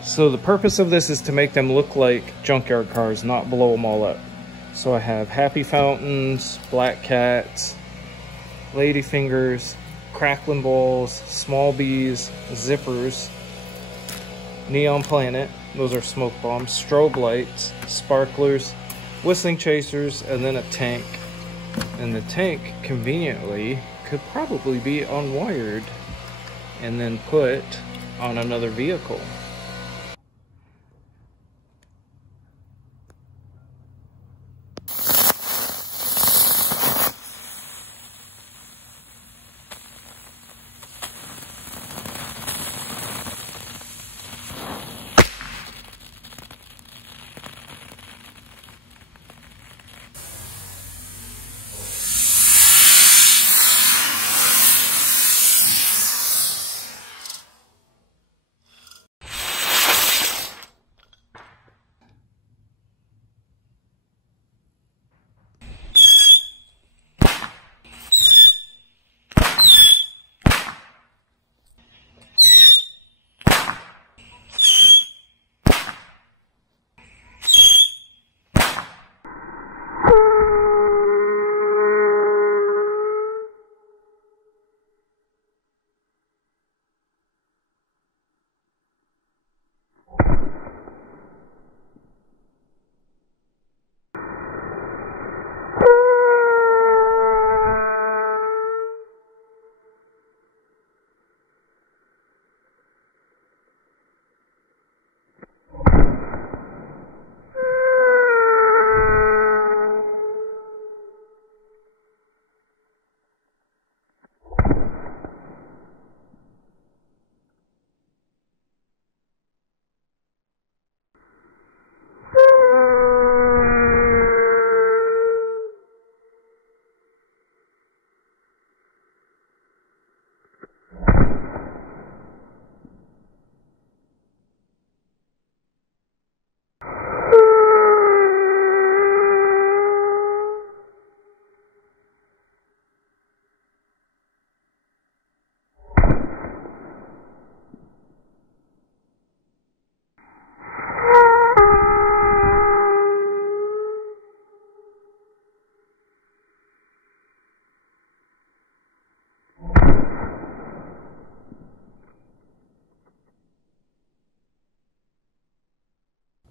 So the purpose of this is to make them look like junkyard cars, not blow them all up. So I have happy fountains, black cats, ladyfingers, Cracklin balls, small bees, zippers, neon planet, those are smoke bombs, strobe lights, sparklers, whistling chasers, and then a tank. And the tank, conveniently, could probably be unwired and then put on another vehicle.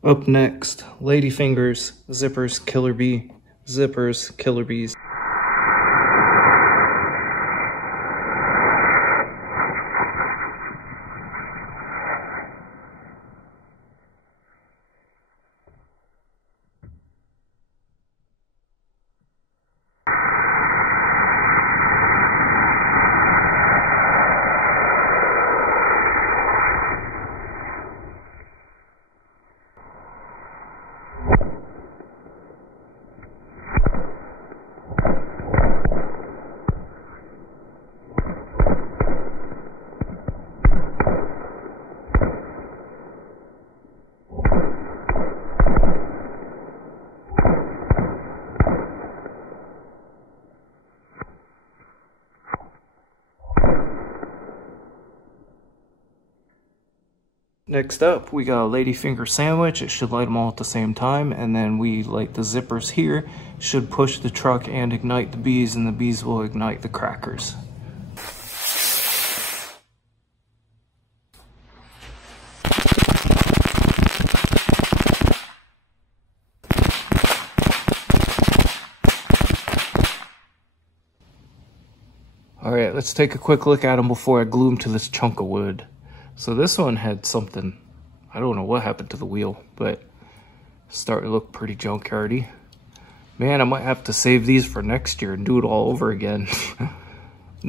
Up next, ladyfingers, zippers, killer bee, zippers, killer bees. Next up, we got a ladyfinger sandwich. It should light them all at the same time, and then we light the zippers here. Should push the truck and ignite the bees, and the bees will ignite the crackers. Alright, let's take a quick look at them before I glue them to this chunk of wood. So this one had something, I don't know what happened to the wheel, but starting to look pretty junkyardy. Man, I might have to save these for next year and do it all over again.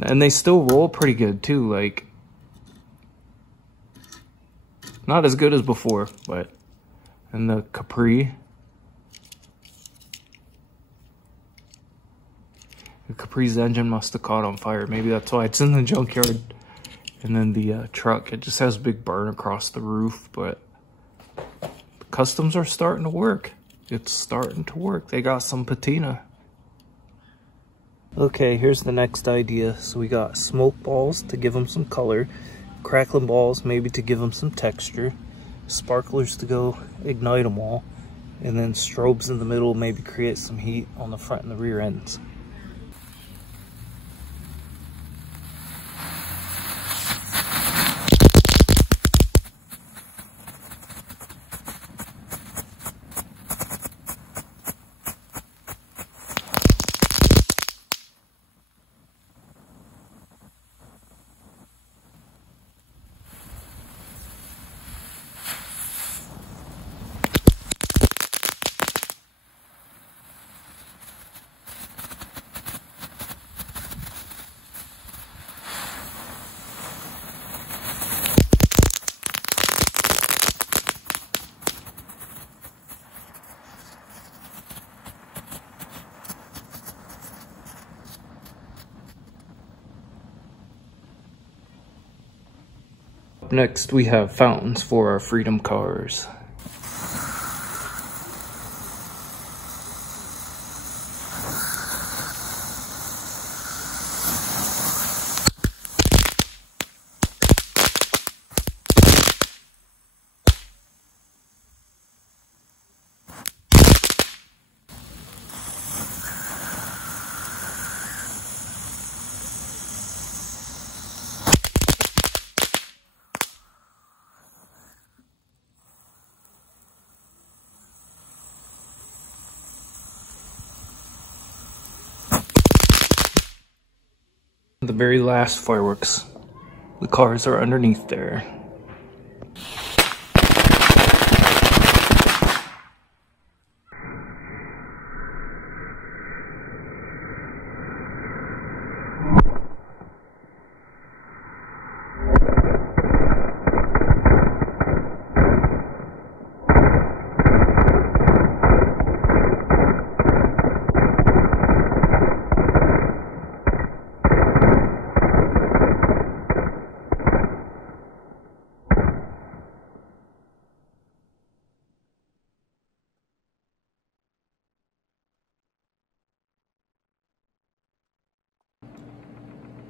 And they still roll pretty good too, like, not as good as before, but, and the Capri. The Capri's engine must have caught on fire. Maybe that's why it's in the junkyard. And then the truck, it just has a big burn across the roof, but the customs are starting to work. It's starting to work. They got some patina. Okay, here's the next idea. So we got smoke balls to give them some color, Cracklin balls maybe to give them some texture, sparklers to go ignite them all, and then strobes in the middle, maybe create some heat on the front and the rear ends. Next, we have fountains for our Freedom cars. The very last fireworks. The cars are underneath there.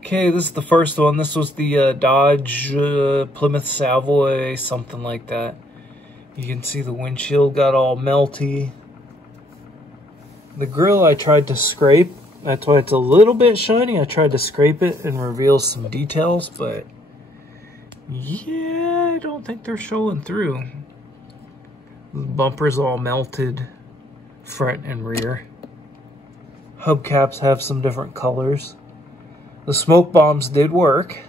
Okay, this is the first one. This was the Dodge Plymouth Savoy, something like that. You can see the windshield got all melty. The grill I tried to scrape. That's why it's a little bit shiny. I tried to scrape it and reveal some details, but yeah, I don't think they're showing through. The bumper's all melted, front and rear. Hubcaps have some different colors. The smoke bombs did work.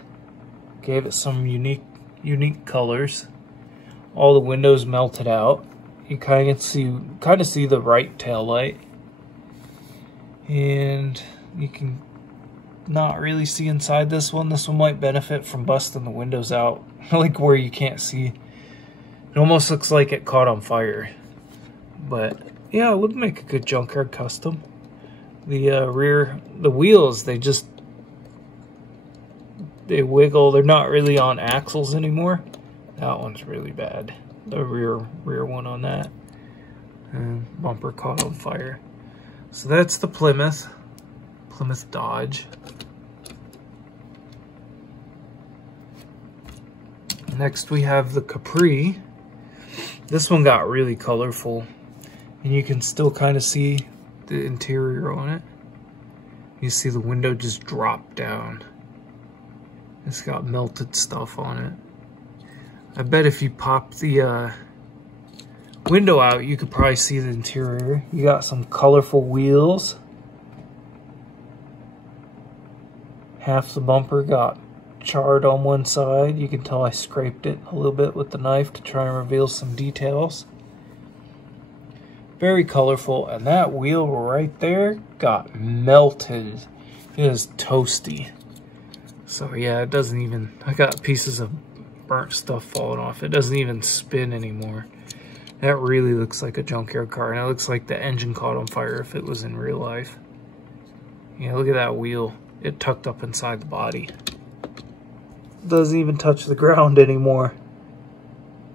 Gave it some unique colors. All the windows melted out. You kind of see the right tail light, and you can not really see inside this one. This one might benefit from busting the windows out, like where you can't see. It almost looks like it caught on fire. But yeah, it would make a good junkyard custom. The wheels, they wiggle. They're not really on axles anymore. That one's really bad. The rear one on that. And bumper caught on fire. So that's the Plymouth Dodge. Next we have the Capri. This one got really colorful, and you can still kind of see the interior on it. You see the window just drop down. It's got melted stuff on it. I bet if you pop the window out, you could probably see the interior. You got some colorful wheels. Half the bumper got charred on one side. You can tell I scraped it a little bit with the knife to try and reveal some details. Very colorful, and that wheel right there got melted. It is toasty. So yeah, it doesn't even, I got pieces of burnt stuff falling off. It doesn't even spin anymore. That really looks like a junkyard car, and it looks like the engine caught on fire if it was in real life. Yeah, look at that wheel. It tucked up inside the body. Doesn't even touch the ground anymore.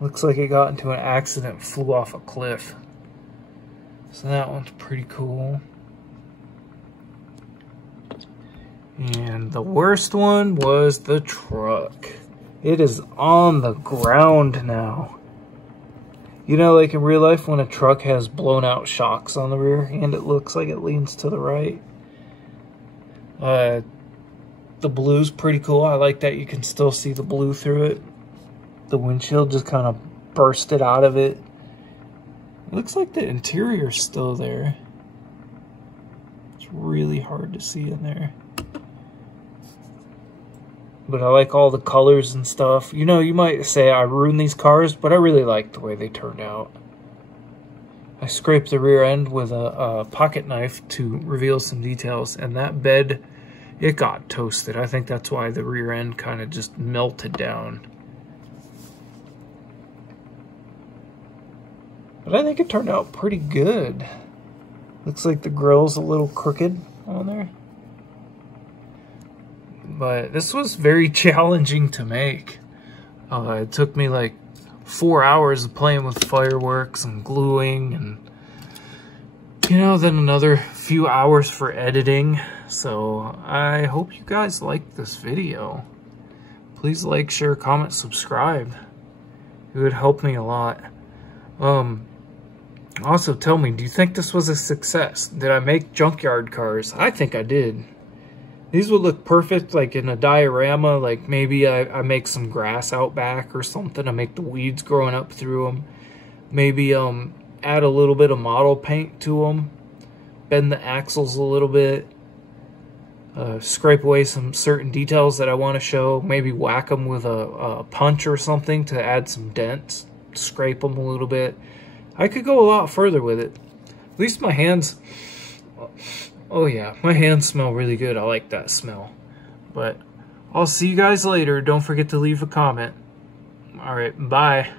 Looks like it got into an accident, flew off a cliff. So that one's pretty cool. And the worst one was the truck. It is on the ground now. You know, like in real life when a truck has blown out shocks on the rear and it looks like it leans to the right. The blue's pretty cool. I like that you can still see the blue through it. The windshield just kind of bursted out of it. It looks like the interior's still there. It's really hard to see in there. But I like all the colors and stuff. You know, you might say I ruined these cars, but I really like the way they turned out. I scraped the rear end with a pocket knife to reveal some details, and that bed, it got toasted. I think that's why the rear end kind of just melted down. But I think it turned out pretty good. Looks like the grill's a little crooked on there. But this was very challenging to make. It took me like 4 hours of playing with fireworks and gluing and, you know, then another few hours for editing. So I hope you guys liked this video. Please like, share, comment, subscribe. It would help me a lot. Also tell me, do you think this was a success? Did I make junkyard cars? I think I did. These would look perfect like in a diorama, like maybe I make some grass out back or something. I make the weeds growing up through them. Maybe add a little bit of model paint to them. Bend the axles a little bit. Scrape away some certain details that I want to show. Maybe whack them with a punch or something to add some dents. Scrape them a little bit. I could go a lot further with it. At least my hands... Oh yeah, my hands smell really good. I like that smell. But I'll see you guys later. Don't forget to leave a comment. Alright, bye.